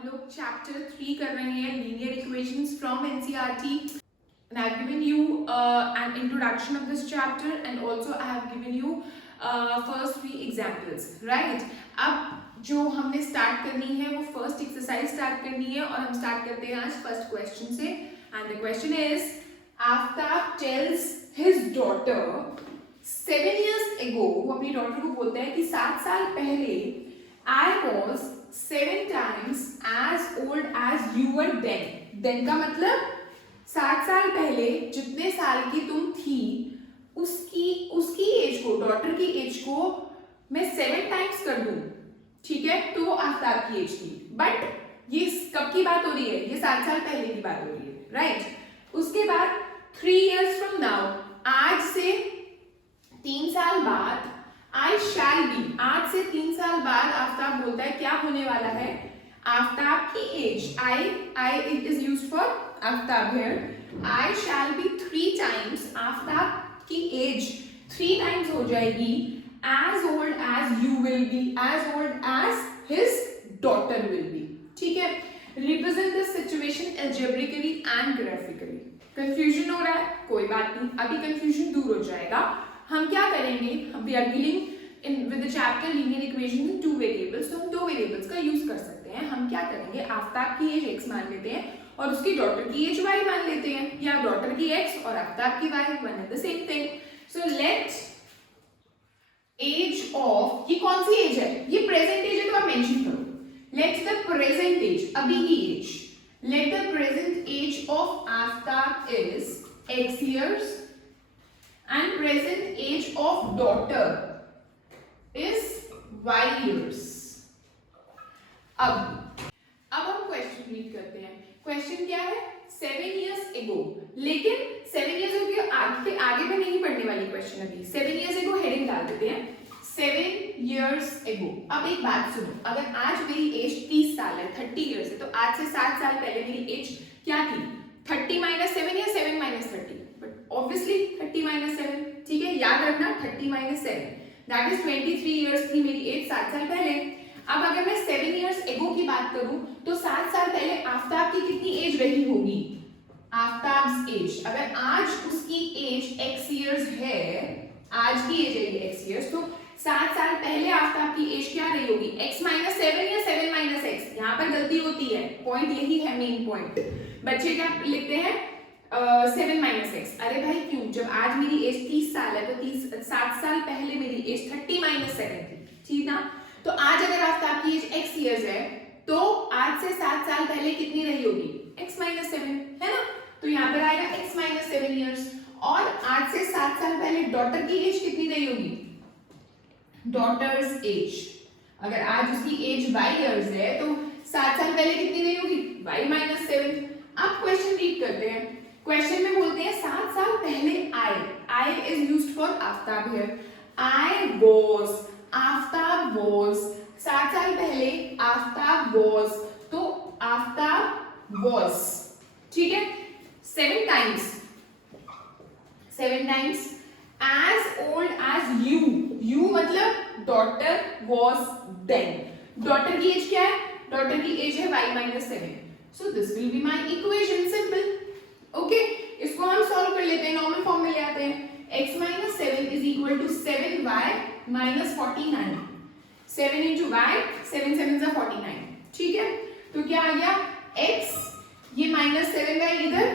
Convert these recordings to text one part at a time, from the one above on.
हम लोग चैप्टर 3 कर रहे हैं, linear equations from NCERT. And I've given you an introduction of this chapter and also I have given you first 3 examples, right? अब जो हमने स्टार्ट करनी है वो फर्स्ट एक्सरसाइज स्टार्ट करनी है और हम स्टार्ट करते हैं आज फर्स्ट क्वेश्चन से। And the question is, Aftab tales his daughter 7 years ago, वो अपनी डॉटर को बोलता है कि 7 साल पहले I was 7 times as old as you were then. Then का मतलब 7 साल पहले जितने साल की तुम थी उसकी एज को, डॉटर की एज को मैं 7 टाइम्स कर दूं, ठीक है, तो आफ्ताब की एज की। बट ये कब की बात हो रही है? ये 7 साल पहले की बात हो रही है, राइट? उसके बाद 3 years from now, आज से 3 साल बाद, I shall be, आज से 3 साल बाद आफ्ताब बोलता है क्या होने वाला है? आफ्ताब की age, I it is used for Aftab here. I shall be 3 times, Aftab की एज 3 times हो जाएगी as old as you will be, as old as his daughter will be. ठीक है? Represent this situation algebraically and graphically. Confusion हो रहा है? कोई बात नहीं, अभी confusion दूर हो जाएगा। हम क्या करेंगे? We are dealing with the chapter linear equations in 2 variables, तो हम 2 variables का यूज कर सकते हैं। हम क्या करेंगे? आफ्ताब की एज x मान लेते हैं और उसकी डॉटर की एज y मान लेते हैं, या डॉटर की x और आफ्ताब की y, one and the same thing. So let age of, ये कौन सी एज है? ये प्रेजेंट एज है तो आप मेंशन करो। लेट द प्रेजेंट एज, अभी की age, let the present age of Aftab is x years and present age of daughter is y years. अब हम क्वेश्चन रीड करते हैं। क्वेश्चन क्या है? 7 years ago, लेकिन 7 years ago के आगे में नहीं पढ़ने वाली क्वेश्चन अभी। 7 years ago हेडिंग डाल देते हैं, 7 years ago। अब एक बात सुनो, अगर आज मेरी एज 30 साल है, 30 years है, तो आज से 7 साल पहले मेरी एज क्या थी? 30 - 7 या 7 - 30? बट ऑब्वियसली 30 - 7, ठीक है, याद रखना 30 - 7 दैट इज 23 years थी मेरी एज 7 साल पहले। अब अगर मैं 7 years ago की बात करूं तो 7 साल पहले आफ्ताब की कितनी एज रही होगी? आफ्ताब्स एज, अगर आज उसकी एज x years है, आज की एज है ये x years, तो 7 साल पहले आफ्ताब की एज क्या रही होगी? x - 7 या 7 - x? यहाँ पर गलती होती है, पॉइंट यही है, मेन पॉइंट। बच्चे क्या लिखते हैं? 7 - x। अरे भाई क्यों? जब आज मेरी एज 30 साल है तो 7 साल पहले मेरी एज 30 - 7 थी, ठीक ना? तो आज अगर आफ्ताब की एज x years है तो आज से 7 साल पहले कितनी रही होगी? x - 7, है ना? तो यहाँ पर आएगा x - 7 years। और आज से 7 साल पहले डॉटर की एज कितनी रही होगी? डॉटर्स एज, अगर आज उसकी एज y years है तो 7 साल पहले कितनी रही होगी? y - 7। अब क्वेश्चन रीड करते हैं। क्वेश्चन में बोलते हैं 7 साल पहले I is used for Aftab here. I was, Aftab was, 7 साल पहले आफ्ताब was, तो आफ्ताब was, ठीक है, 7 times as old as you मतलब डॉटर was then. डॉटर की एज क्या है? डॉटर की एज है y - 7. So this will be my equation, simple. Okay, इसको हम सॉल्व कर लेते हैं, नॉर्मल फॉर्म में ले आते हैं। x - 7 is equal to 7y - 49. 7 into y, 7 7s are 49, ठीक है? तो क्या आ गया? x, ये -7y इधर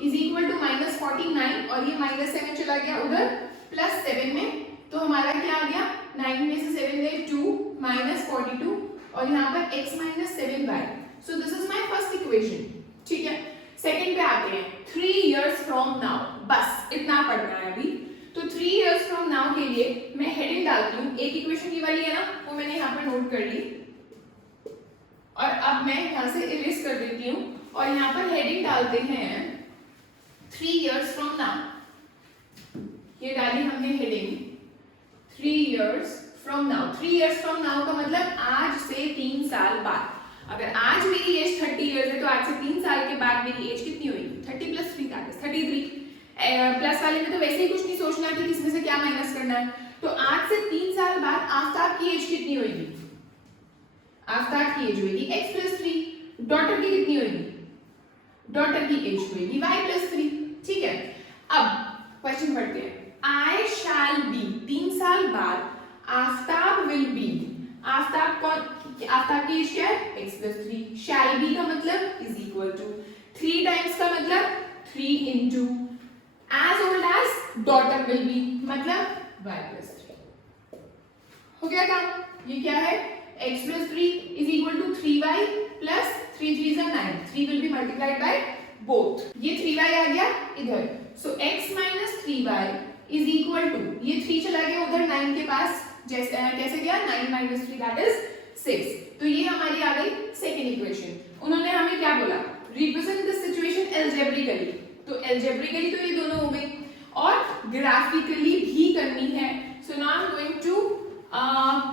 is equal to -49 और ये -7 चला गया उधर +7 में, तो हमारा क्या आ गया? 9 में से 7 गए 2 -42 और यहाँ पर x - 7y. So this is my first equation, ठीक है? सेकेंड पे आते हैं, 3 years from now, बस इतना पढ़ना है अभी। तो 3 years from now के लिए मैं हेडिंग डालती हूँ, एक इक्वेशन की वाली है ना, वो मैंने यहाँ पर नोट कर ली और अब मैं यहाँ से इरेज कर देती हूँ और यहाँ पर हेडिंग डालते हैं 3 years from now। ये डाली हमने heading 3 years from now। 3 years from now का मतलब आज से 3 साल बाद। अगर आज मेरी एज 30 years है तो आज से 3 साल के बाद मेरी एज कितनी होगी? 30 + 3 दैट इज 33। प्लस वाले में तो वैसे ही कुछ नहीं सोचना कि इसमें से क्या माइनस करना है। तो आज से 3 साल बाद आफ्ताब की एज कितनी होगी? आफ्ताब की एज होगी x+3, डॉटर की कितनी होगी, डॉटर की एज होगी y+3, ठीक है। अब क्वेश्चन पढ़ते हैं, I shall be 3 साल बाद आफ्ताब विल बी, आफ्ताब की एज क्या है x+3, shall be का मतलब इज इक्वल टू 3 टाइम्स का मतलब 3 into as old as daughter will be मतलब y+3। हो गया काम, ये क्या है x+3 is equal to 3y plus 3 3 9, 3 will be multiplied by both, ये 3y आ गया इधर, so x minus 3y is equal to, ये 3 चला गया उधर 9 के पास, जैसे कैसे गया 9 माइनस 3 दैट इज 6, तो ये हमारी आ गई सेकेंड इक्वेशन। उन्होंने हमें क्या बोला, रिप्रेजेंट दिस सिचुएशन एल्जेब्रिकली, तो एल्जेब्रिकली तो ये दोनों हो गई और ग्राफिकली भी करनी है, so now I am going to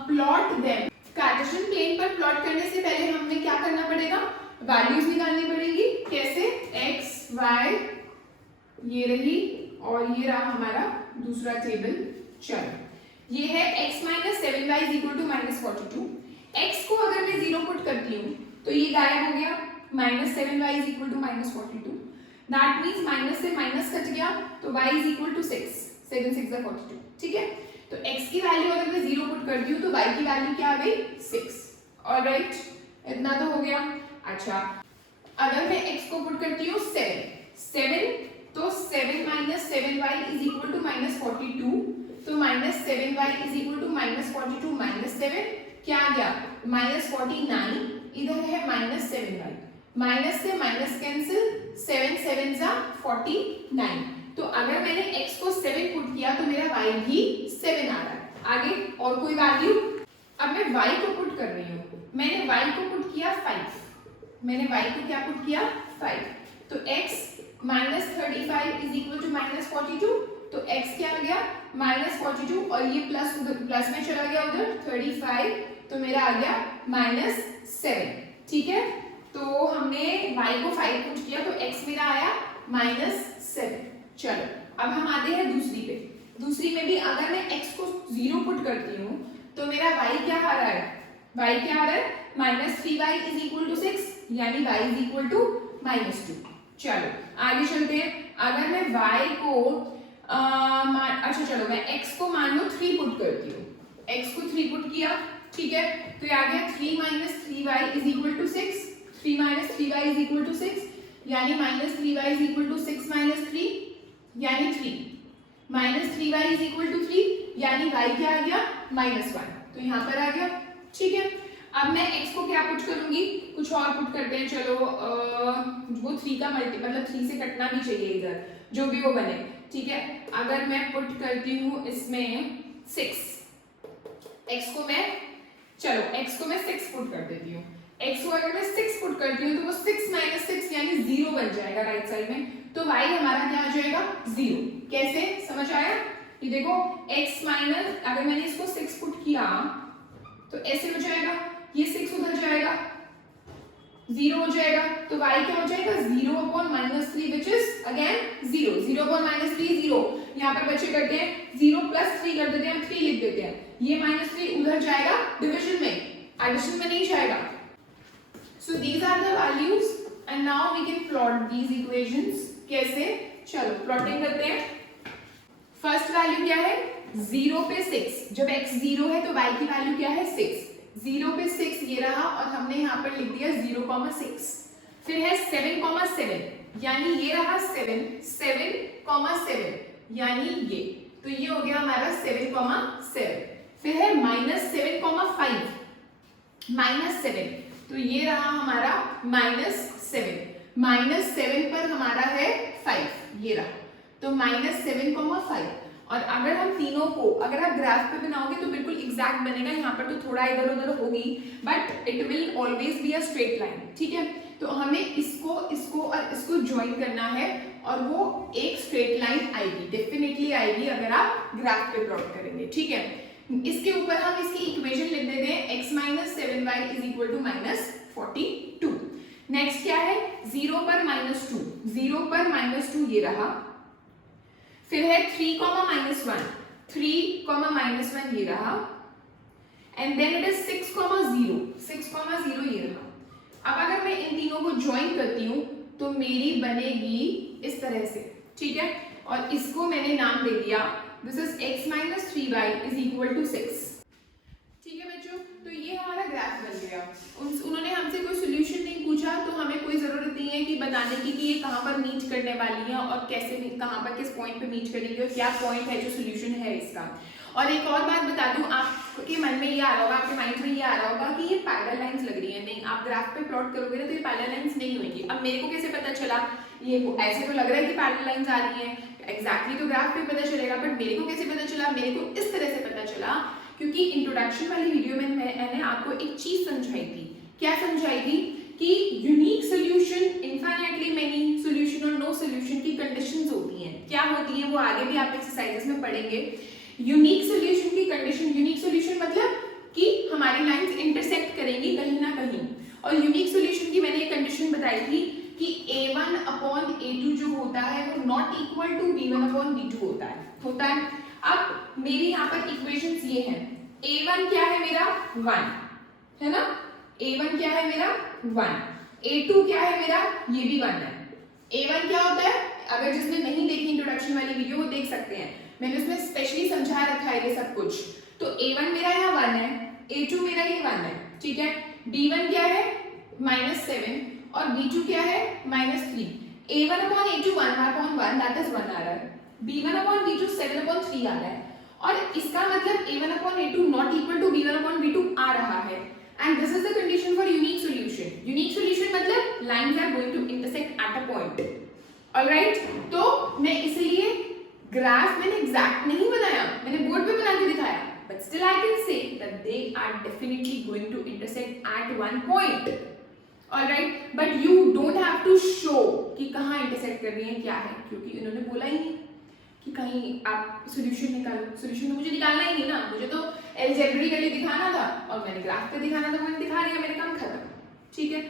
plot them. Cartesian plane पर प्लॉट करने से पहले हमें क्या करना पड़ेगा, वैल्यूज निकालनी पड़ेगी, कैसे x y ये रही और ये रहा हमारा दूसरा टेबल, चलो ये है x minus 7y is equal to -42, x को अगर मैं 0 पुट करती हूँ तो ये गायब हो गया, -7y is equal to -42, that means minus से माइनस कट गया तो y इज इक्वल टू 6, 7 6 42, ठीक है। तो x की वैल्यू अगर मैं 0 पुट करती हूँ तो y की वैल्यू क्या आ गई 6, ऑलराइट, इतना तो हो गया। अच्छा अगर मैं x को पुट करती हूँ 7 तो 7 minus 7y is equal to -42, तो -7y इज इक्वल टू -42 -7 क्या आ गया -49, इधर है -7y, माइनस से माइनस कैंसिल, 7 7 जा 49, तो अगर मैंने x को 7 पुट किया तो मेरा y भी 7 आ रहा है। आगे और कोई वैल्यू, अब मैं y को पुट कर रही हूँ, मैंने y को पुट किया 5, मैंने y को क्या पुट किया 5, तो x minus 35 is equal to -42, तो x क्या आ गया -42 और ये प्लस में चला गया उधर 35, तो मेरा आ गया -7, ठीक है। तो हमने y को 5 पुट किया तो x मेरा आया -7। चलो अब हम आते हैं दूसरी पे, दूसरी में भी अगर मैं x को 0 पुट करती हूँ तो मेरा y क्या आ रहा है, y क्या आ रहा है -3y इज इक्वल टू 6, यानी y इज इक्वल टू -2। चलो आगे चलते हैं, अगर मैं y को अच्छा चलो मैं x को मान लो 3 पुट करती हूँ, x को 3 पुट किया, ठीक है, तो ये आ गया 3 minus 3y is equal to 6, 3 minus 3y is equal to 6, यानी -3y is equal to 6 minus 3 यानी 3, -3y इज इक्वल टू 3 यानी y क्या आ गया -1, तो यहाँ पर आ गया, ठीक है। अब मैं x को क्या पुट करूंगी, कुछ और पुट करते हैं, चलो वो 3 का मल्टी मतलब 3 से कटना भी चाहिए इधर, जो भी वो बने, ठीक है। अगर मैं पुट करती हूँ इसमें 6, x को मैं 6 पुट कर देती हूँ, x को अगर मैं 6 पुट करती हूँ तो वो 6 माइनस 6 यानी 0 बन जाएगा राइट साइड में, तो y हमारा क्या आ जाएगा 0, कैसे समझ आया, ये देखो x माइनस अगर मैंने इसको 6 पुट किया तो ऐसे हो जाएगा, ये 6 उधर जाएगा 0 हो जाएगा, तो y क्या हो जाएगा 0 upon -3 which is again 0, 0 upon -3 0, यहाँ पर बच्चे करते हैं 0 प्लस 3 कर देते हैं, 3 लिख देते हैं, ये -3 उधर जाएगा डिवीजन में, एडिशन में नहीं जाएगा। So these are the values and now we can plot these equations, कैसे, चलो प्लॉटिंग करते हैं। फर्स्ट वैल्यू क्या है 0 पे 6, जब x 0 है तो y की वैल्यू क्या है 6, 0 पे 6 ये रहा और हमने यहाँ पर लिख दिया 0,6, फिर है 7,7 यानी ये रहा 7,7 यानी ये, तो ये हो गया हमारा 7,7, फिर है -7,5 -7, तो ये रहा हमारा -7 पर हमारा है 5, ये रहा, तो -7,5, और अगर हम तीनों को अगर आप ग्राफ पे बनाओगे तो बिल्कुल एग्जैक्ट बनेगा, यहाँ पर तो थोड़ा इधर उधर होगी but it will always be a straight line, ठीक है। तो हमें इसको और इसको ज्वाइन करना है और वो एक स्ट्रेट लाइन आएगी, डेफिनेटली आएगी अगर आप ग्राफ पे प्लॉट करेंगे, ठीक है। इसके ऊपर हम इसकी इक्वेशन लिख देते हैं x minus 7y is equal to -42। Next क्या है 0 पर -2, 0 पर -2 ये रहा, फिर है 3, -1, 3, -1 ये रहा, एंड देन इट इज 6, 0, 6, अगर मैं इन तीनों को ज्वाइन करती हूँ तो मेरी बनेगी इस तरह से, ठीक है। और इसको मैंने नाम दे दिया this is x minus 3y is equal to 6, ठीक है बच्चों। तो ये हमारा ग्राफ बन गया। उन्होंने हमसे कोई सोल्यूशन नहीं पूछा, तो हमें कोई जरूरत नहीं है कि बताने की कि ये कहाँ पर मीट करने वाली है और कैसे कहाँ पर किस पॉइंट पे मीट करेगी और क्या पॉइंट है जो सोल्यूशन है इसका। और एक और बात बता दूं, आपके मन में ये आ रहा होगा, आपके माइंड में ये आ रहा होगा कि ये पैरेलल लाइंस लग रही है। नहीं, आप ग्राफ पे प्लॉट करोगे ना तो ये पैरेलल लाइंस नहीं होंगी। अब मेरे को कैसे पता चला, ये ऐसे तो लग रहा है कि पैरेलल लाइंस आ रही हैं, एग्जैक्टली तो ग्राफ पे पता चलेगा, बट मेरे को कैसे पता चला, मेरे को इस तरह से पता चला क्योंकि इंट्रोडक्शन वाली वीडियो में मैंने आपको एक चीज समझाई थी। क्या समझाई थी कि unique solution, infinitely many solution और नो सोल्यूशन की कंडीशंस होती हैं। क्या होती हैं वो आगे भी आप एक्सरसाइजेस में पढ़ेंगे। यूनिक सोल्यूशन की कंडीशन, यूनिक सोल्यूशन मतलब कि हमारी लाइंस इंटरसेक्ट करेंगी कहीं ना कहीं। और यूनिक सोल्यूशन की मैंने एक कंडीशन बताई थी कि a1 अपॉन a2 जो होता है वो not equal to b1 upon b2 होता है। अब मेरी यहाँ पर इक्वेशंस ये हैं, a1 क्या है मेरा 1 है ना, a1 क्या है मेरा 1, a2 क्या है मेरा, ये भी 1 है। a1 क्या होता है, अगर जिसने नहीं देखी इंट्रोडक्शन वाली वीडियो वो देख सकते हैं, मैंने उसमें स्पेशली समझा रखा है ये सब कुछ। तो a1 मेरा यहाँ 1 है, a2 मेरा ये 1 है, ठीक है। b1 क्या है -7 और b2 क्या है -3। a1 upon a2 1 upon 1 that is 1 आ रहा है, b1 अपॉन b2 7 अपॉन 3 आ रहा है। और इसका मतलब a1 upon a2 not equal to b1 upon b2 आ रहा है। And this is the condition for unique solution. Unique solution मतलब lines are going to intersect at a point, alright. तो मैं इसलिए ग्राफ मैंने एग्जैक्ट नहीं बनाया, मैंने बोर्ड पे बना के दिखाया, but still I can say that they are definitely going to intersect at one point, alright. But you don't have to show कि कहाँ इंटरसेक्ट कर रही है क्या है, क्योंकि इन्होंने बोला ही नहीं कि कहीं आप सॉल्यूशन निकालो। सॉल्यूशन तो मुझे निकालना ही नहीं ना, मुझे तो अलजेब्रिकली दिखाना था और मैंने ग्राफ पे दिखाना था, मैंने दिखा दिया, मेरे काम खत्म, ठीक है।